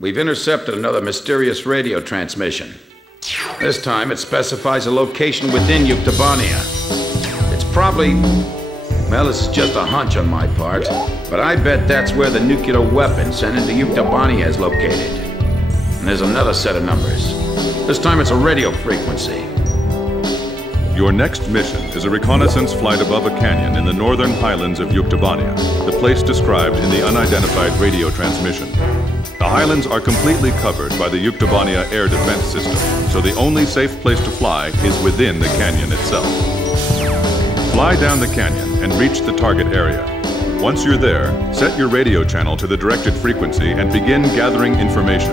We've intercepted another mysterious radio transmission. This time it specifies a location within Yuktobania. It's probably... well, this is just a hunch on my part, but I bet that's where the nuclear weapon sent into Yuktobania is located. And there's another set of numbers. This time it's a radio frequency. Your next mission is a reconnaissance flight above a canyon in the northern highlands of Yuktobania, the place described in the unidentified radio transmission. The highlands are completely covered by the Yuktobania air defense system, so the only safe place to fly is within the canyon itself. Fly down the canyon and reach the target area. Once you're there, set your radio channel to the directed frequency and begin gathering information.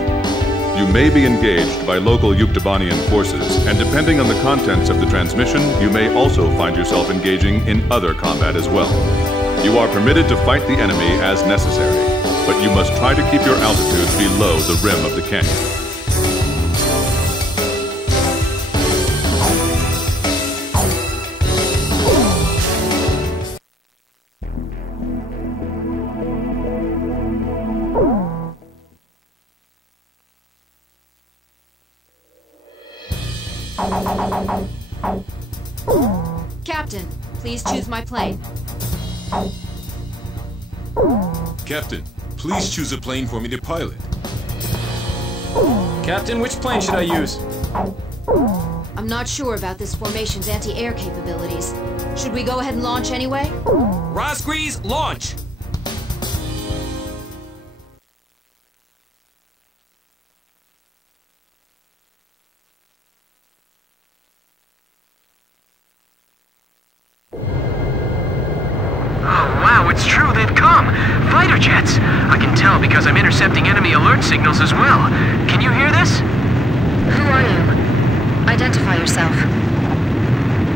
You may be engaged by local Yuktobanian forces, and depending on the contents of the transmission, you may also find yourself engaging in other combat as well. You are permitted to fight the enemy as necessary, but you must try to keep your altitude below the rim of the canyon. Captain, please choose my plane. Captain, please choose a plane for me to pilot. Captain, which plane should I use? I'm not sure about this formation's anti-air capabilities. Should we go ahead and launch anyway? Razgriz, launch! It's true, they've come! Fighter jets! I can tell because I'm intercepting enemy alert signals as well. Can you hear this? Who are you? Identify yourself.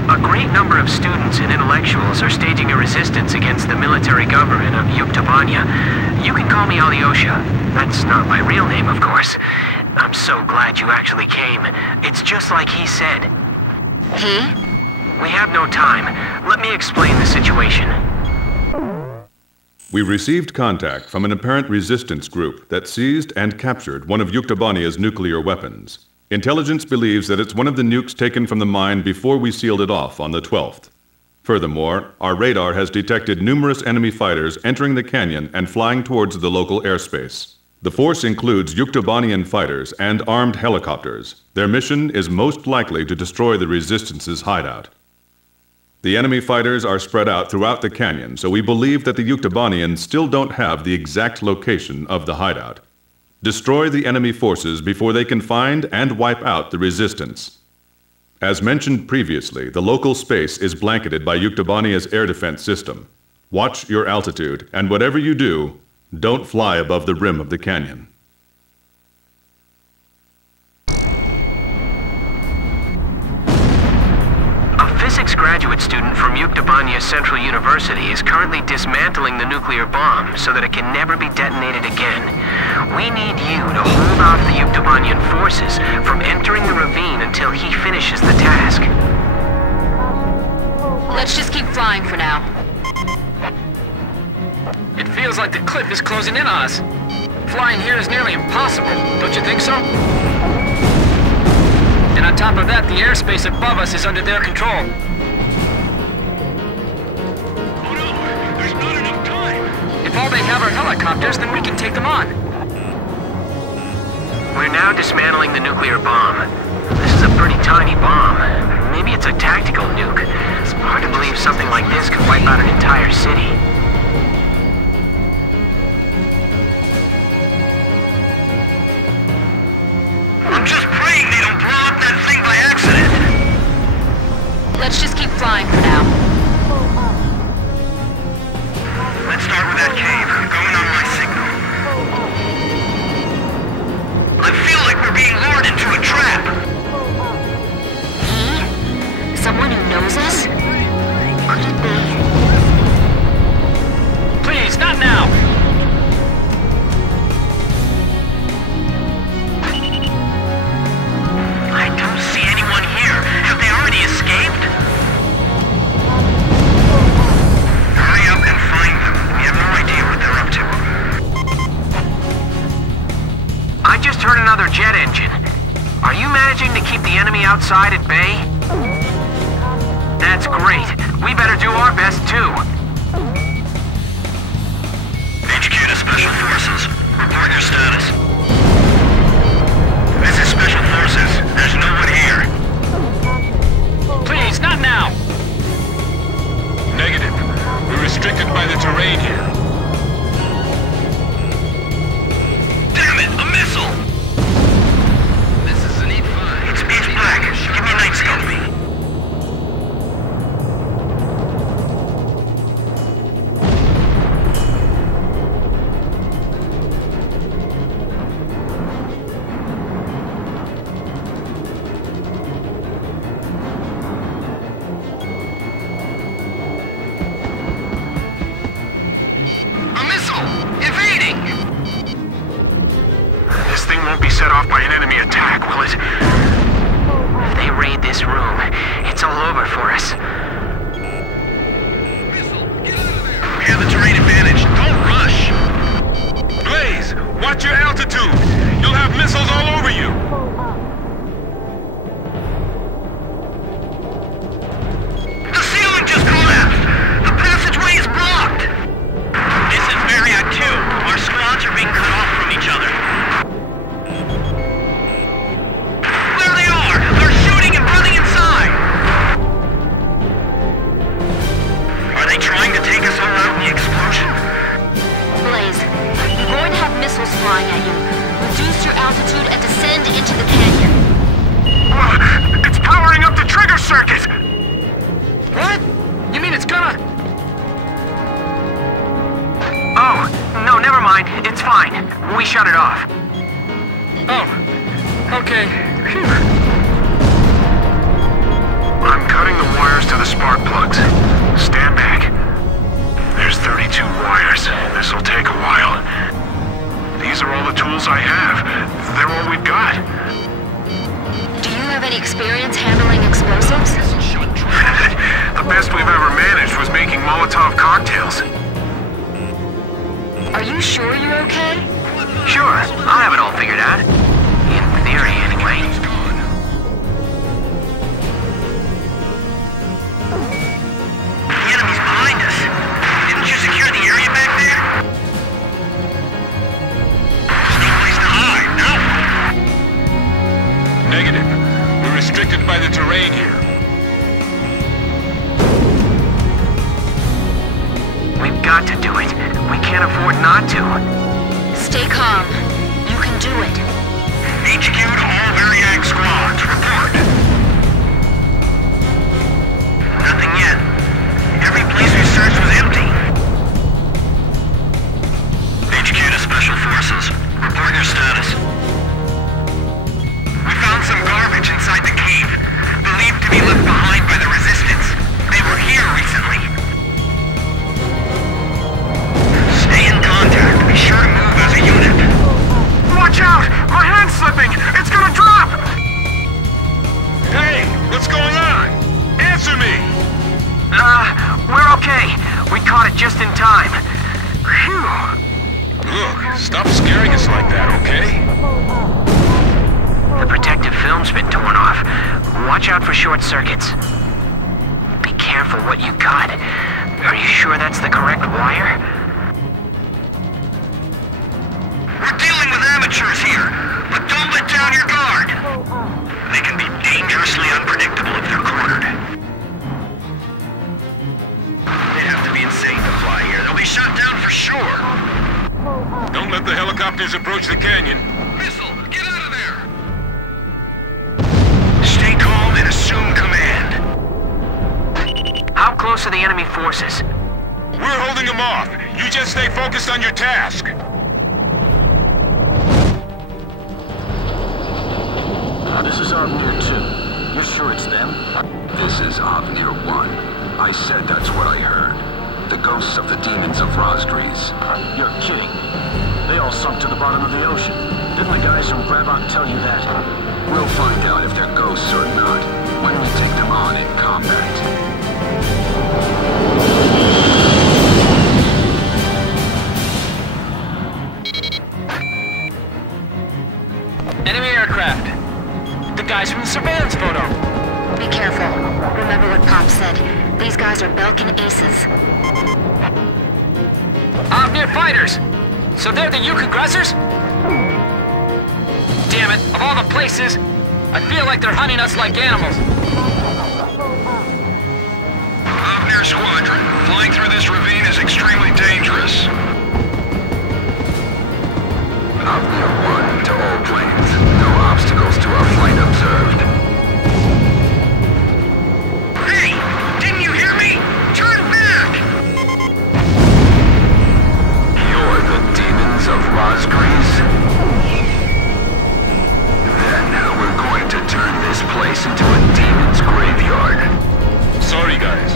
A great number of students and intellectuals are staging a resistance against the military government of Yuktobania. You can call me Alyosha. That's not my real name, of course. I'm so glad you actually came. It's just like he said. He? We have no time. Let me explain the situation. We received contact from an apparent resistance group that seized and captured one of Yuktobania's nuclear weapons. Intelligence believes that it's one of the nukes taken from the mine before we sealed it off on the 12th. Furthermore, our radar has detected numerous enemy fighters entering the canyon and flying towards the local airspace. The force includes Yuktobanian fighters and armed helicopters. Their mission is most likely to destroy the Resistance's hideout. The enemy fighters are spread out throughout the canyon, so we believe that the Yuktobanians still don't have the exact location of the hideout. Destroy the enemy forces before they can find and wipe out the Resistance. As mentioned previously, the local space is blanketed by Yuktobania's air defense system. Watch your altitude, and whatever you do, don't fly above the rim of the canyon. Physics graduate student from Yuktobania Central University is currently dismantling the nuclear bomb so that it can never be detonated again. We need you to hold off the Yuktobanian forces from entering the ravine until he finishes the task. Let's just keep flying for now. It feels like the cliff is closing in on us. Flying here is nearly impossible, don't you think so? And on top of that, the airspace above us is under their control. Oh no! There's not enough time! If all they have are helicopters, then we can take them on. We're now dismantling the nuclear bomb. This is a pretty tiny bomb. Maybe it's a tactical nuke. It's hard to believe something like this could wipe out an entire city. I'm just praying they don't blow up that thing by accident! Let's just keep flying for now. Let's start with that cave. Going on my signal. I feel like we're being lured into a trap! He? Someone who knows us? Could it be? outside at bay? That's great. We better do our best, too. HQ to Special Forces. Report your status. This is Special Forces. There's no one here. Please, not now! Negative. We're restricted by the terrain here. Damn it! A missile! This is an E5. It's pitch black. Give me a night scope. Won't be set off by an enemy attack, will it? If they raid this room, it's all over for us. We have the terrain advantage. Don't rush. Blaze, watch your altitude. You'll have missiles all over you. The ceiling just collapsed. The passageway is blocked. This is Marriott 2. Our squads are being cut off from each other. Flying at you. Reduce your altitude and descend into the canyon. It's powering up the trigger circuit! What? You mean it's gonna... Oh, no, never mind. It's fine. We shut it off. Oh, okay. Phew. I'm cutting the wires to the spark plugs. Stand back. There's 32 wires. This'll take a while. These are all the tools I have. They're all we've got. Do you have any experience handling explosives? The best we've ever managed was making Molotov cocktails. Are you sure you're okay? Sure, I'll have it all figured out. In theory, anyway. The enemy's behind us. Didn't you secure the area back there? Negative. We're restricted by the terrain here. We've got to do it. We can't afford not to. Stay calm. You can do it. HQ to all Variag squads. Report. Nothing yet. Every place we searched was empty. HQ to Special Forces. Report your status. We found some garbage inside the cave, believed to be left behind by the Resistance. They were here recently. Stay in contact. Be sure to move as a unit. Watch out! My hand's slipping! It's gonna drop! Hey, what's going on? Answer me! We're okay. We caught it just in time. Phew. Look, stop scaring us like that, okay? The protective film's been torn off. Watch out for short circuits. Be careful what you got. Are you sure that's the correct wire? We're dealing with amateurs here, but don't let down your guard. They can be dangerously unpredictable if they're cornered. They have to be insane to fly here. They'll be shot down for sure. Don't let the helicopters approach the canyon. Missile, get out of there! Stay calm and assume command. How close are the enemy forces? We're holding them off. You just stay focused on your task. This is Avnir 2. You're sure it's them? This is Avnir 1. I said that's what I heard. The ghosts of the demons of Razgriz. You're kidding. They all sunk to the bottom of the ocean. Didn't the guys from Brabant tell you that? We'll find out if they're ghosts or not when we take them on in combat. Enemy aircraft. The guys from the surveillance photo. said. These guys are Belkin aces. Near fighters! So they're the Yuk aggressors? Damn it, of all the places, I feel like they're hunting us like animals. Avnir Squadron, flying through this ravine is extremely dangerous. Avnir 1 to all planes. No obstacles to our flight observed. Hey! Didn't you hear me? Turn back! You're the demons of Razgriz? Then we're going to turn this place into a demon's graveyard. Sorry, guys.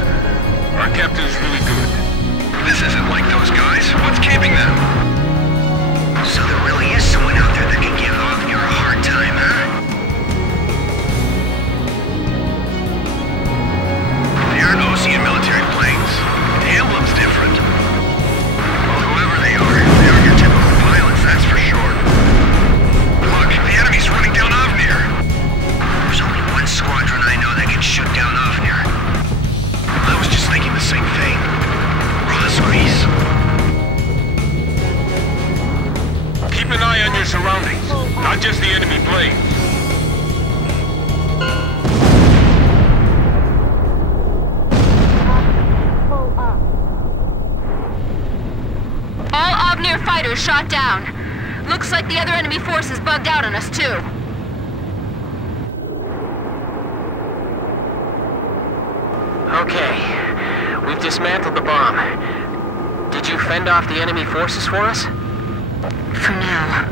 Our captain's really good. This isn't like those guys. What's keeping them? So there really is someone out there that can give Avnir a hard time, huh? They aren't Osean military planes. The emblem's different. Well, whoever they aren't your typical pilots, that's for sure. Look, the enemy's running down Avnir. There's only one squadron I know that can shoot down Avnir. I was just thinking the same thing. Razgriz. Keep an eye on your surroundings, not just the enemy planes. All Avnir fighters shot down. Looks like the other enemy forces bugged out on us too. Okay, we've dismantled the bomb. Did you fend off the enemy forces for us? For now.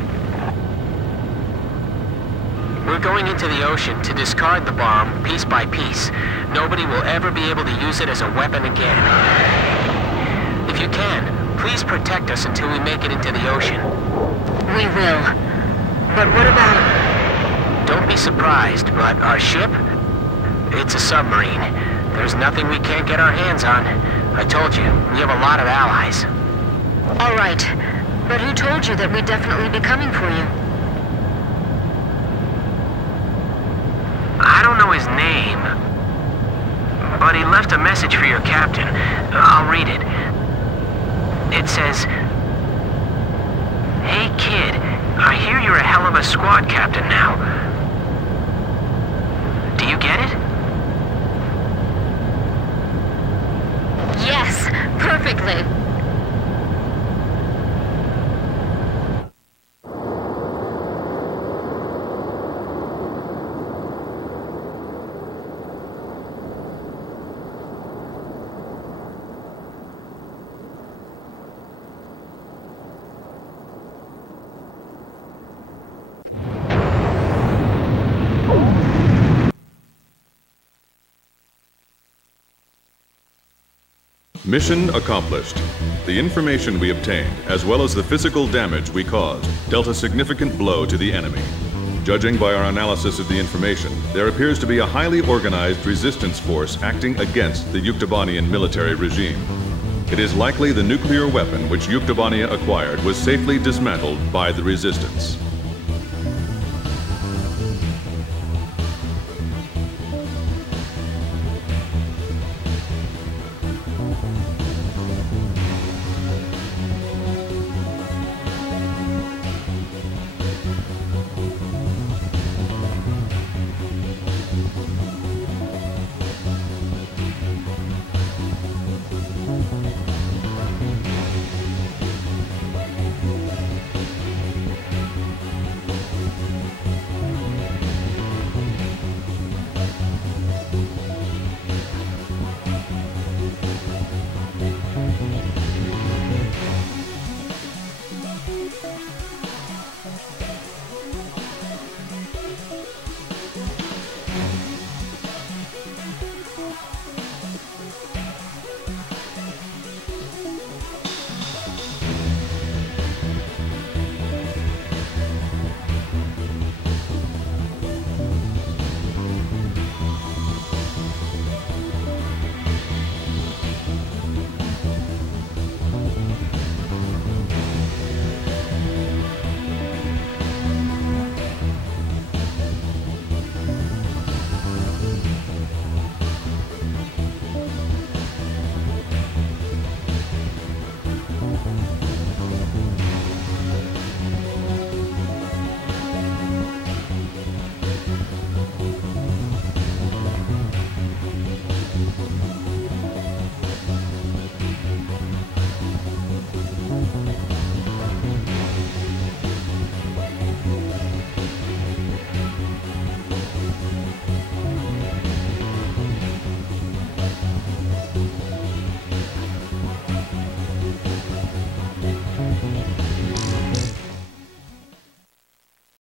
We're going into the ocean to discard the bomb piece by piece. Nobody will ever be able to use it as a weapon again. If you can, please protect us until we make it into the ocean. We will. But what about... Don't be surprised, but our ship? It's a submarine. There's nothing we can't get our hands on. I told you, we have a lot of allies. All right. But who told you that we'd definitely be coming for you? I don't know his name, but he left a message for your captain. I'll read it. It says, "Hey kid, I hear you're a hell of a squad captain now. Do you get it?" Yes, perfectly. Mission accomplished. The information we obtained, as well as the physical damage we caused, dealt a significant blow to the enemy. Judging by our analysis of the information, there appears to be a highly organized resistance force acting against the Yuktobanian military regime. It is likely the nuclear weapon which Yuktobania acquired was safely dismantled by the resistance.